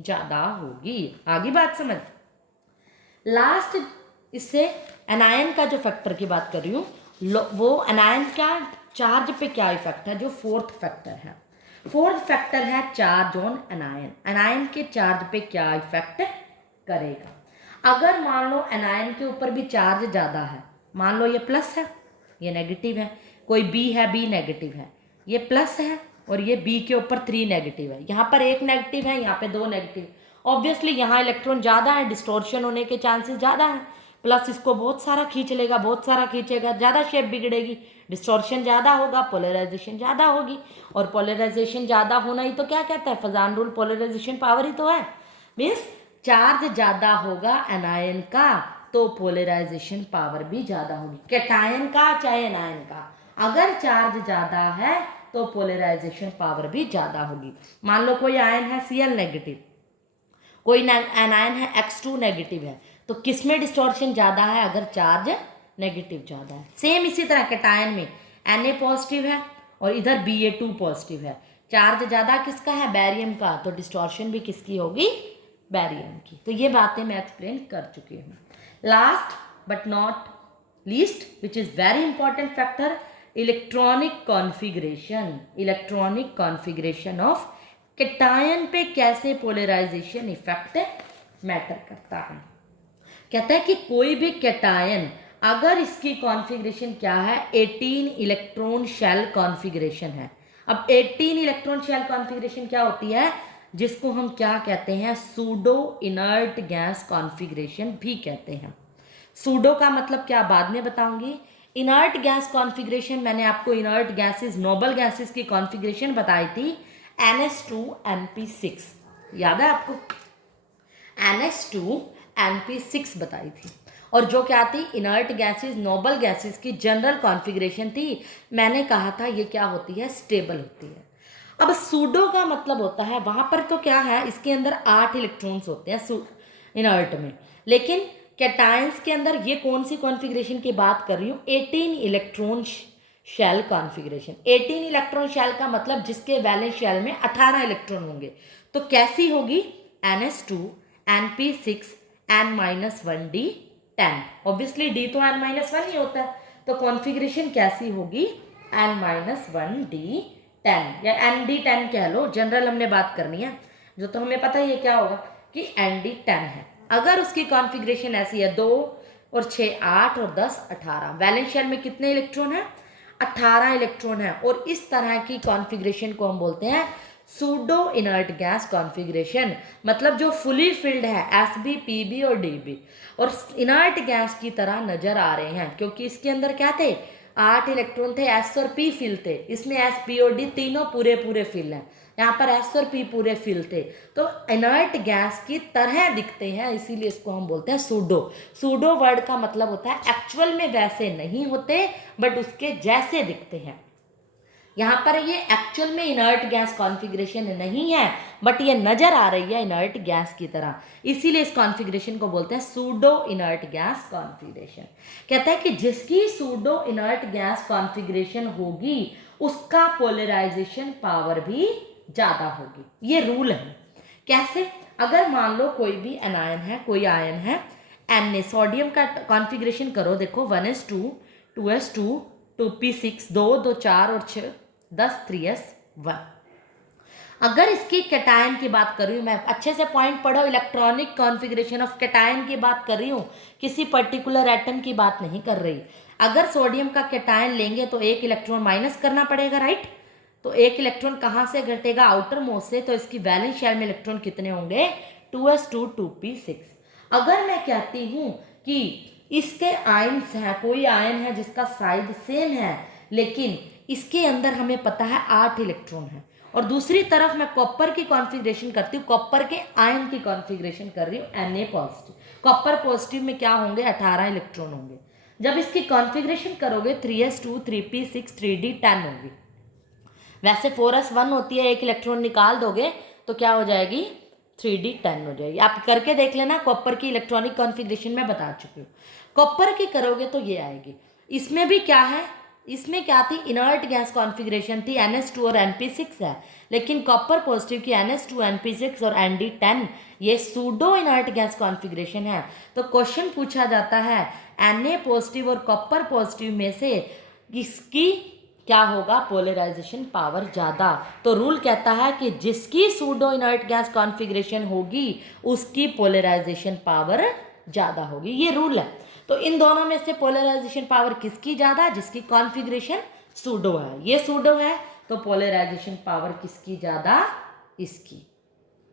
ज़्यादा होगी। आगे बात समझ। लास्ट, इससे एनायन का जो फैक्टर की बात कर रही हूँ, वो एनायन का चार्ज पे क्या इफेक्ट है, जो फोर्थ फैक्टर है। फोर्थ फैक्टर है चार्ज ऑन एनायन, एनायन के चार्ज पे क्या इफेक्ट करेगा। अगर मान लो एनायन के ऊपर भी चार्ज ज़्यादा है, मान लो ये प्लस है, ये नेगेटिव है, कोई बी है, बी नेगेटिव है, ये प्लस है और ये बी के ऊपर 3 नेगेटिव है, यहाँ पर 1 नेगेटिव है, यहाँ पे 2 नेगेटिव। ऑब्वियसली यहाँ इलेक्ट्रॉन ज़्यादा है, डिस्टॉर्शन होने के चांसेस ज़्यादा है, प्लस इसको बहुत सारा खींच लेगा, बहुत सारा खींचेगा, ज़्यादा शेप बिगड़ेगी, डिस्टॉर्शन ज़्यादा होगा, पोलराइजेशन ज़्यादा होगी। और पोलराइजेशन ज़्यादा होना ही तो क्या कहता है फजान रूल, पोलराइजेशन पावर ही तो है। मीन्स चार्ज ज़्यादा होगा एनायन का तो पोलराइजेशन पावर भी ज़्यादा होगी, कैटायन का चाहे एनायन का। अगर चार्ज ज़्यादा है तो पोलराइजेशन पावर भी ज़्यादा होगी। मान लो कोई आयन है Cl नेगेटिव, कोई एनायन है X2 नेगेटिव है, तो किस में डिस्टॉर्शन ज़्यादा है, अगर चार्ज नेगेटिव ज़्यादा है। सेम इसी तरह कैटायन में Na पॉजिटिव है और इधर Ba2 पॉजिटिव है, चार्ज ज़्यादा किसका है, बैरियम का, तो डिस्टॉर्शन भी किसकी होगी, बैरियम की। तो ये बातें मैं एक्सप्लेन कर चुकी हूँ। Last but not least, which is very important factor, electronic configuration. Electronic configuration of cation पे कैसे पोलराइजेशन इफेक्ट मैटर करता है। कहता है कि कोई भी कैटायन अगर इसकी कॉन्फ़िगरेशन क्या है, 18 इलेक्ट्रॉन शेल कॉन्फ़िगरेशन है। अब 18 इलेक्ट्रॉन शेल कॉन्फ़िगरेशन क्या होती है, जिसको हम क्या कहते हैं, सूडो इनर्ट गैस कॉन्फ़िगरेशन भी कहते हैं। सूडो का मतलब क्या बाद में बताऊंगी। इनर्ट गैस कॉन्फ़िगरेशन मैंने आपको इनर्ट गैसेस, नोबल गैसेस की कॉन्फ़िगरेशन बताई थी NH2NP6, याद है आपको, NH2NP6 बताई थी। और जो क्या थी, इनर्ट गैसेस, नोबल गैसेस की जनरल कॉन्फ़िगरेशन थी, मैंने कहा था ये क्या होती है, स्टेबल होती है। अब सूडो का मतलब होता है, वहाँ पर तो क्या है, इसके अंदर 8 इलेक्ट्रॉन्स होते हैं इनर्ट में, लेकिन कैटायंस के अंदर ये कौन सी कॉन्फ़िगरेशन की बात कर रही हूँ, 18 electron shell configuration. 18 electron shell का मतलब जिसके वैलेंस शेल में 18 इलेक्ट्रॉन होंगे। तो कैसी होगी, NH2 NP6 N-1D10। Obviously D तो N-1 ही होता है, तो कॉन्फ़िगरेशन कैसी होगी, N-1D10 या ND10 कह लो, जनरल हमने बात करनी है, जो तो हमें पता ही है क्या होगा कि ND10 है। अगर उसकी कॉन्फ़िगरेशन ऐसी है, 2 और 6 8 और 10 18, वैलेंस शेल में कितने इलेक्ट्रॉन है, 18 इलेक्ट्रॉन है। और इस तरह की कॉन्फ़िगरेशन को हम बोलते हैं सूडो इनर्ट गैस कॉन्फ़िगरेशन, मतलब जो फुली फिल्ड है, Sb Pb और Db, और इनर्ट गैस की तरह नजर आ रहे हैं, क्योंकि इसके अंदर क्या थे, 8 इलेक्ट्रॉन थे, S और P फिल थे, इसमें S P और D तीनों पूरे पूरे फिल हैं, यहाँ पर S और P पूरे फिल थे, तो इनर्ट गैस की तरह दिखते हैं, इसीलिए इसको हम बोलते हैं सूडो। सूडो वर्ड का मतलब होता है एक्चुअल में वैसे नहीं होते, बट उसके जैसे दिखते हैं। यहाँ पर ये एक्चुअल में इनर्ट गैस कॉन्फ़िगरेशन नहीं है, बट ये नजर आ रही है इनर्ट गैस की तरह, इसीलिए इस कॉन्फ़िगरेशन को बोलते हैं सूडो इनर्ट गैस कॉन्फ़िगरेशन। कहता है कि जिसकी सूडो इनर्ट गैस कॉन्फ़िगरेशन होगी उसका पोलराइजेशन पावर भी ज़्यादा होगी, ये रूल है। कैसे, अगर मान लो कोई भी एनायन है, कोई आयन है, Na, सोडियम का कॉन्फ़िगरेशन करो, देखो 1s2 2s2 2p6, 2 2 4 और 6 10 3s1। अगर इसकी कैटायन की बात कर रही हूँ मैं, अच्छे से पॉइंट पढ़ो, इलेक्ट्रॉनिक कॉन्फ़िगरेशन ऑफ कैटायन की बात कर रही हूँ, किसी पर्टिकुलर एटम की बात नहीं कर रही। अगर सोडियम का कैटायन लेंगे तो एक इलेक्ट्रॉन माइनस करना पड़ेगा, राइट, तो एक इलेक्ट्रॉन कहाँ से घटेगा, आउटर मोस्ट से, तो इसकी वैलेंस शेल में इलेक्ट्रॉन कितने होंगे, 2s2 2p6। अगर मैं कहती हूँ कि इसके आयन्स हैं, कोई आयन है जिसका साइज सेम है, लेकिन इसके अंदर हमें पता है 8 इलेक्ट्रॉन है, और दूसरी तरफ मैं कॉपर की कॉन्फ़िगरेशन करती हूँ, कॉपर के आयन की कॉन्फ़िगरेशन कर रही हूँ Na पॉजिटिव, कॉपर पॉजिटिव में क्या होंगे, 18 इलेक्ट्रॉन होंगे। जब इसकी कॉन्फ़िगरेशन करोगे 3s2 3p6 3d10 होगी। वैसे 4s1 होती है, एक इलेक्ट्रॉन निकाल दोगे तो क्या हो जाएगी, 3d10 हो जाएगी। आप करके देख लेना, कॉपर की इलेक्ट्रॉनिक कॉन्फ़िगरेशन में बता चुकी हूँ। कॉपर की करोगे तो ये आएगी। इसमें भी क्या है, इसमें क्या थी, इनर्ट गैस कॉन्फ़िगरेशन थी, NH2 और NP6 है, लेकिन कॉपर पॉजिटिव की NH2 NP6 और ND10 ये सूडो इनर्ट गैस कॉन्फ़िगरेशन है। तो क्वेश्चन पूछा जाता है Na पॉजिटिव और कॉपर पॉजिटिव में से किसकी क्या होगा, पोलराइजेशन पावर ज़्यादा। तो रूल कहता है कि जिसकी सूडो इनर्ट गैस कॉन्फ़िगरेशन होगी उसकी पोलराइजेशन पावर ज़्यादा होगी, ये रूल है। तो इन दोनों में से पोलराइजेशन पावर किसकी ज़्यादा, जिसकी कॉन्फ़िगरेशन सूडो है, ये सूडो है, तो पोलराइजेशन पावर किसकी ज़्यादा, इसकी।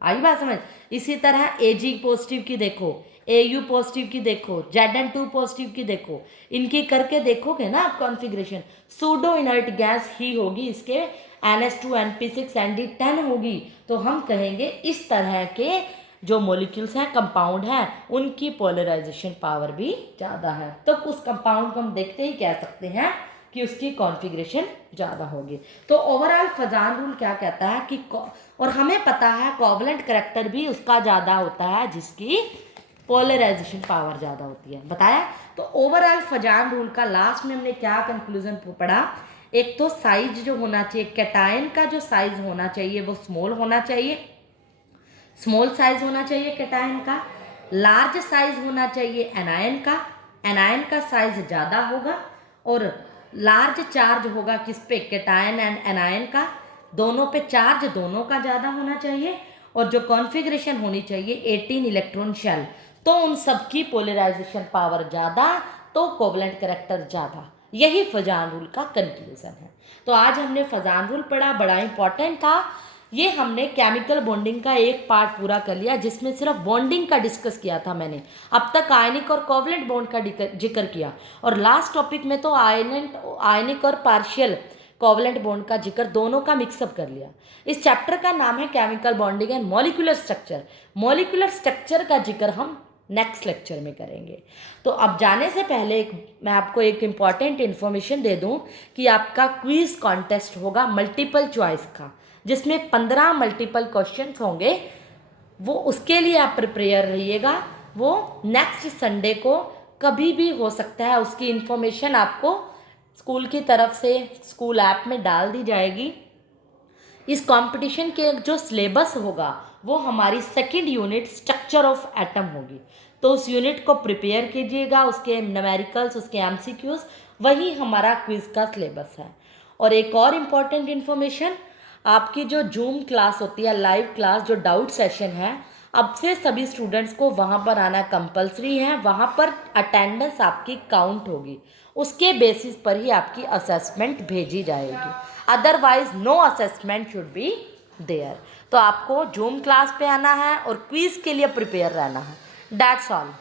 आई बात समझ। इसी तरह Ag पॉजिटिव की देखो, Au पॉजिटिव की देखो, Zn2 पॉजिटिव की देखो, इनकी करके देखोगे ना आप कॉन्फ़िगरेशन, सूडो इनर्ट गैस ही होगी, इसके NH2 NP6 ND10 होगी। तो हम कहेंगे इस तरह के जो मॉलिक्यूल्स हैं, कंपाउंड हैं, उनकी पोलराइजेशन पावर भी ज़्यादा है, तो उस कंपाउंड को हम देखते ही कह सकते हैं कि उसकी कॉन्फ़िगरेशन ज़्यादा होगी। तो ओवरऑल फजान रूल क्या कहता है कि और हमें पता है कोवलेंट करैक्टर भी उसका ज़्यादा होता है जिसकी पोलराइजेशन पावर ज़्यादा होती है, बताया। तो ओवरऑल फजान रूल का लास्ट में हमने क्या कंक्लूजन पढ़ा, एक तो साइज जो होना चाहिए, कैटायन का जो साइज होना चाहिए वो स्मॉल होना चाहिए, स्मॉल साइज होना चाहिए कैटायन का, लार्ज साइज होना चाहिए एनायन का साइज ज़्यादा होगा, और लार्ज चार्ज होगा किस पे, कैटायन एंड एनायन का, दोनों पे चार्ज दोनों का ज़्यादा होना चाहिए, और जो कॉन्फ़िगरेशन होनी चाहिए 18 इलेक्ट्रॉन शेल, तो उन सब की पोलराइजेशन पावर ज़्यादा, तो कोवलेंट कैरेक्टर ज़्यादा। यही फजान रूल का कंक्लूजन है। तो आज हमने फजान रूल पढ़ा, बड़ा इंपॉर्टेंट था। ये हमने केमिकल बॉन्डिंग का एक पार्ट पूरा कर लिया, जिसमें सिर्फ बॉन्डिंग का डिस्कस किया था मैंने। अब तक आयनिक और कोवलेंट बॉन्ड का जिक्र किया, और लास्ट टॉपिक में तो आयनिक और पार्शियल कोवलेंट बॉन्ड का जिक्र, दोनों का मिक्सअप कर लिया। इस चैप्टर का नाम है chemical bonding and molecular structure. Molecular structure का जिक्र हम नेक्स्ट लेक्चर में करेंगे। तो अब जाने से पहले मैं आपको एक इम्पॉर्टेंट इन्फॉर्मेशन दे दूं कि आपका क्विज कॉन्टेस्ट होगा मल्टीपल चॉइस का, जिसमें 15 मल्टीपल क्वेश्चंस होंगे। वो उसके लिए आप प्रिपेयर रहिएगा। वो नेक्स्ट संडे को कभी भी हो सकता है। उसकी इन्फॉर्मेशन आपको स्कूल की तरफ से स्कूल ऐप में डाल दी जाएगी। इस कंपटीशन के जो सिलेबस होगा वो हमारी second unit structure of atom होगी। तो उस यूनिट को प्रिपेयर कीजिएगा, उसके न्यूमेरिकल्स, उसके एमसीक्यूज, वही हमारा क्विज का सिलेबस है। और एक और इम्पॉर्टेंट इन्फॉर्मेशन, आपकी जो जूम क्लास होती है, लाइव क्लास, जो डाउट सेशन है, अब से सभी स्टूडेंट्स को वहाँ पर आना कंपलसरी है। वहाँ पर अटेंडेंस आपकी काउंट होगी, उसके बेसिस पर ही आपकी असेसमेंट भेजी जाएगी। Otherwise no assessment should be there. तो आपको जूम क्लास पे आना है और क्विज के लिए प्रिपेयर रहना है। That's all.